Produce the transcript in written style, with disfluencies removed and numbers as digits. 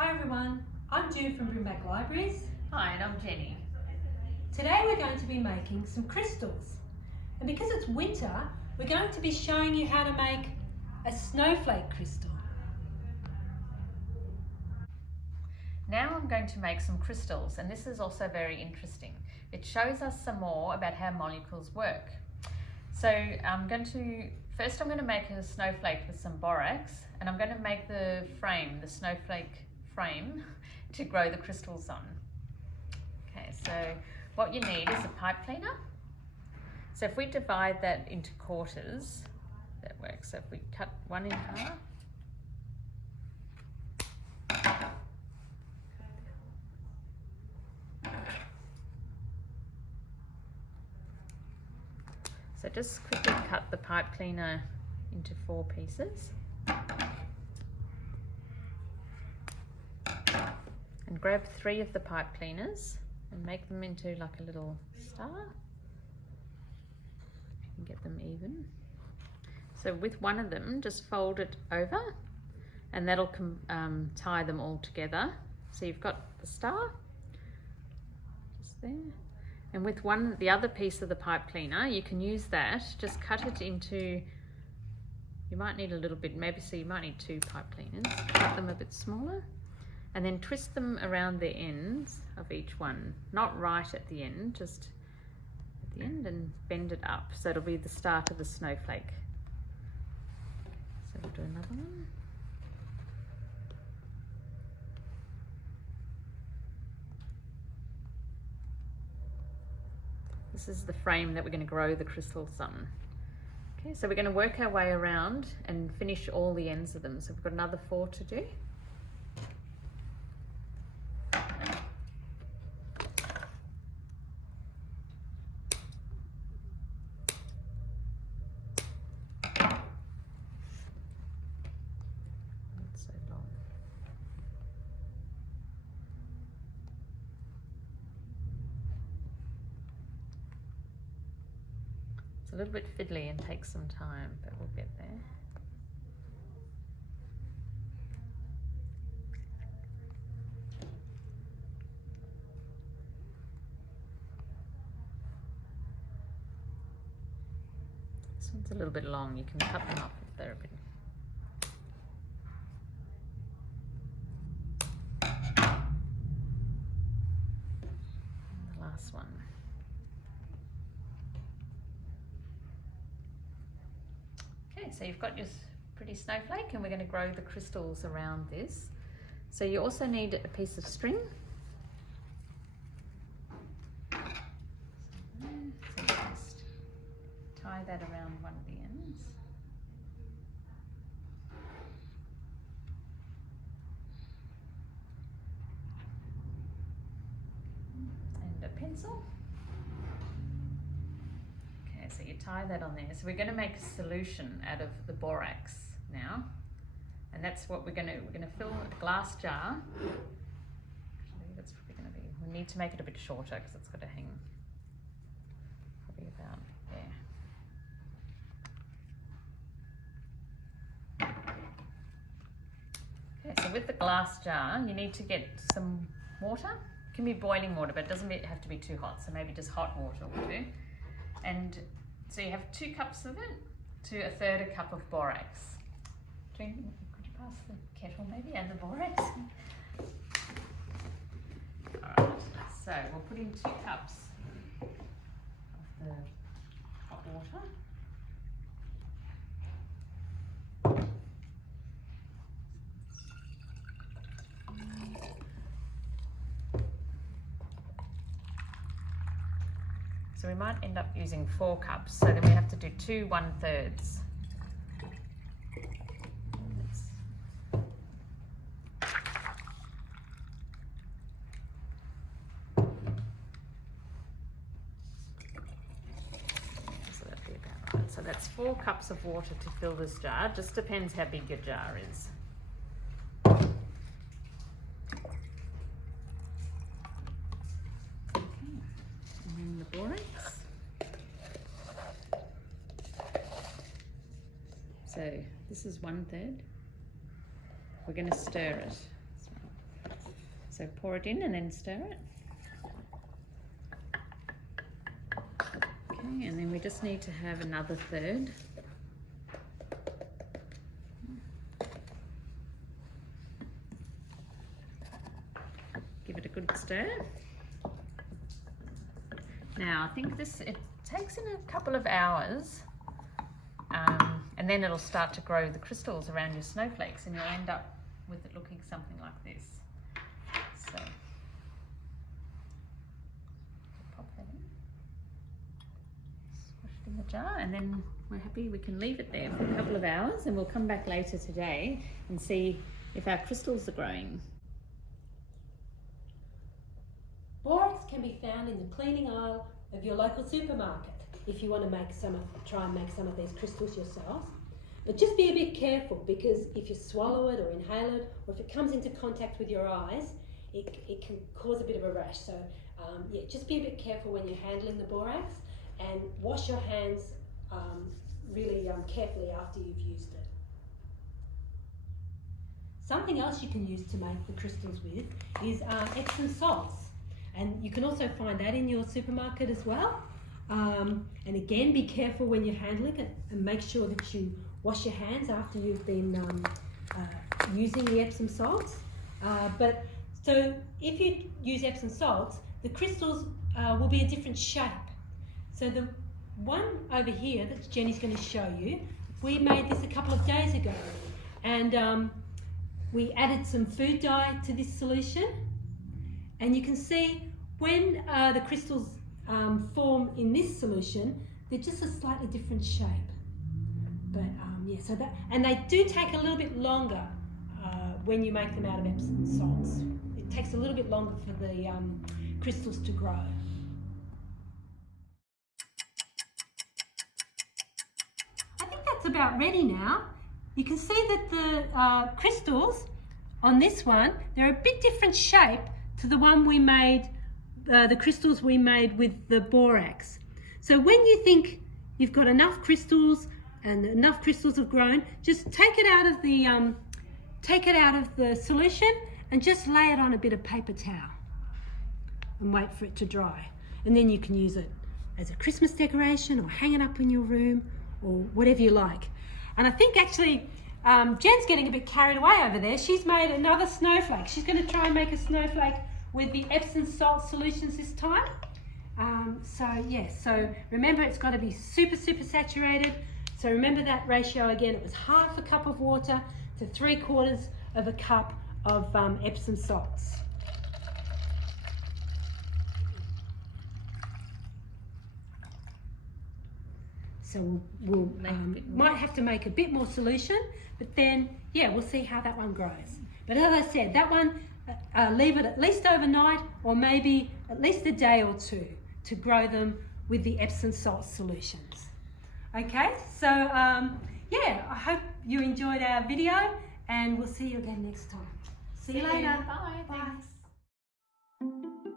Hi everyone, I'm Ju from Brimback Libraries. Hi, and I'm Jenny. Today we're going to be making some crystals. And because it's winter, we're going to be showing you how to make a snowflake crystal. Now I'm going to make some crystals, and this is also very interesting. It shows us some more about how molecules work. So I'm going to make a snowflake with some borax, and I'm going to make the snowflake frame to grow the crystals on. Okay, so what you need is a pipe cleaner. So if we divide that into quarters, that works. So if we cut one in half, so just quickly cut the pipe cleaner into 4 pieces. And grab 3 of the pipe cleaners and make them into like a little star. If you can get them even. So with one of them, just fold it over and that'll tie them all together. So you've got the star, just there. And with the other piece of the pipe cleaner, you can use that, just cut it into, you might need a little bit, so you might need 2 pipe cleaners. Cut them a bit smaller and then twist them around the ends of each one. Not right at the end, just at the end, and bend it up. So it'll be the start of the snowflake. So we'll do another one. This is the frame that we're going to grow the crystals on. Okay, so we're going to work our way around and finish all the ends of them. So we've got another 4 to do. Not so long. It's a little bit fiddly and takes some time, but we'll get there. This one's a little bit long, you can cut them up if they're a bit. And the last one. Okay, so you've got your pretty snowflake, and we're going to grow the crystals around this. So you also need a piece of string. So just tie that around one of the ends. And a pencil. Okay, so you tie that on there. So we're going to make a solution out of the borax now. And that's what we're going to fill a glass jar. Actually, that's probably going to be, we need to make it a bit shorter because it's got to hang probably about there. Okay, so with the glass jar, you need to get some water. It can be boiling water, but it doesn't have to be too hot. So maybe just hot water will do. And so you have 2 cups of it to 1/3 a cup of borax. Could you pass the kettle maybe and the borax? Alright, so we'll put in 2 cups of the hot water. So we might end up using 4 cups, so then we have to do 2 1/3s. So that'd be about right. So that's 4 cups of water to fill this jar. Just depends how big your jar is. And the borax. So this is 1/3. We're going to stir it. So pour it in and then stir it. Okay, and then we just need to have another third. Give it a good stir. Now I think it takes in a couple of hours, and then it'll start to grow the crystals around your snowflakes, and you'll end up with it looking something like this. So pop that in, squish it in the jar, and then we're happy. We can leave it there for a couple of hours, and we'll come back later today and see if our crystals are growing. Borax can be found in the cleaning aisle of your local supermarket if you want to try and make some of these crystals yourselves. But just be a bit careful, because if you swallow it or inhale it, or if it comes into contact with your eyes, it can cause a bit of a rash. So yeah, just be a bit careful when you're handling the borax, and wash your hands really carefully after you've used it. Something else you can use to make the crystals with is Epsom salts. And you can also find that in your supermarket as well. And again, be careful when you're handling it, and make sure that you wash your hands after you've been using the Epsom salts. So if you use Epsom salts, the crystals will be a different shape. So the one over here that Jenny's going to show you, we made this a couple of days ago, and we added some food dye to this solution, and you can see when the crystals form in this solution, they're just a slightly different shape. But yeah, so that, and they do take a little bit longer when you make them out of Epsom salts. It takes a little bit longer for the crystals to grow. I think that's about ready now. You can see that the crystals on this one, they're a bit different shape to the one we made, the crystals we made with the borax. So when you think you've got enough crystals and enough crystals have grown, just take it out of the solution and just lay it on a bit of paper towel and wait for it to dry. And then you can use it as a Christmas decoration, or hang it up in your room, or whatever you like. And I think actually Jen's getting a bit carried away over there. She's made another snowflake. She's going to try and make a snowflake with the Epsom salt solutions this time. So remember, it's got to be super saturated. So remember that ratio again. It was half a cup of water to 3/4 of a cup of Epsom salts. So we'll might have to make a bit more solution, but then yeah, we'll see how that one grows. But as I said, that one, leave it at least overnight, or maybe at least a day or two, to grow them with the Epsom salt solutions. Okay, so yeah, I hope you enjoyed our video, and we'll see you again next time. See you later. Bye. Bye. Thanks.